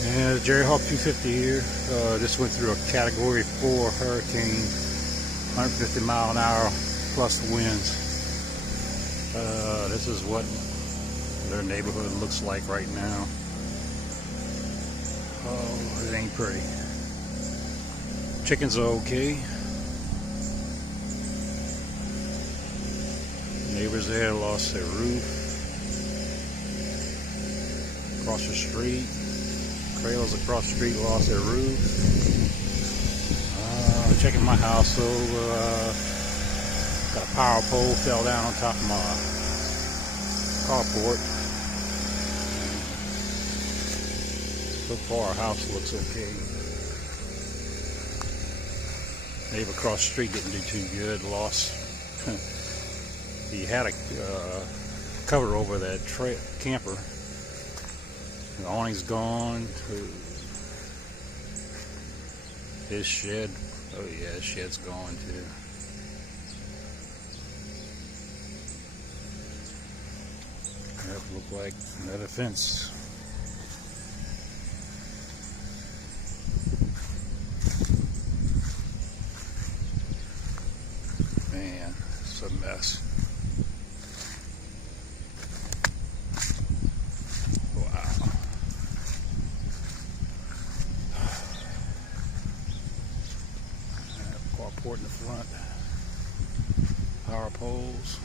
And Jerry Hawk 250 here. This went through a Category 4 hurricane, 150 mile an hour plus winds. This is what their neighborhood looks like right now. Oh, it ain't pretty. Chickens are okay. Neighbors there lost their roof. Across the street, trailers across the street lost their roof. Checking my house, so got a power pole fell down on top of my carport. So far, our house looks okay. Neighbor across the street didn't do too good. Lost. He had a cover over that camper. The awning's gone. His shed. Oh yeah, his shed's gone too. That looked like another fence. Man, it's a mess. Carport in the front, power poles.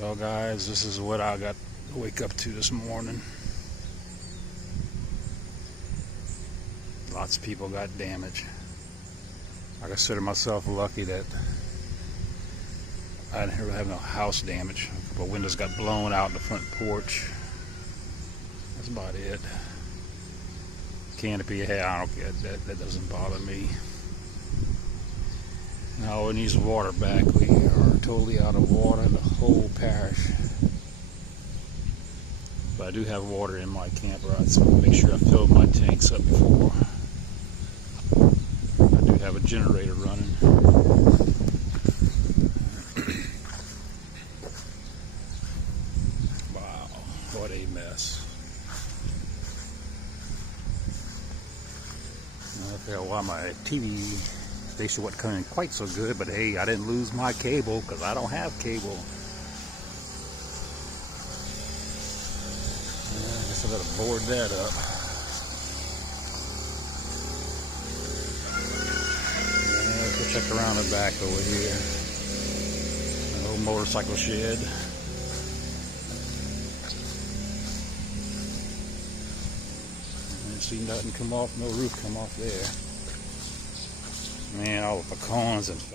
Well guys, this is what I got to wake up to this morning. Lots of people got damage. I consider myself lucky that I didn't really have no house damage. A couple of windows got blown out in the front porch. That's about it. Canopy, hey, I don't get that. That doesn't bother me. Now it needs water back. We are totally out of water in the whole parish. But I do have water in my camper. I just want to make sure I fill my tanks up before. I do have a generator running. Wow, what a mess. I feel why my TV station wasn't coming quite so good, but hey, I didn't lose my cable because I don't have cable. I guess I better board that up. Let's go check around the back over here. An old motorcycle shed. See nothing come off, no roof come off there. Man, all the pecans and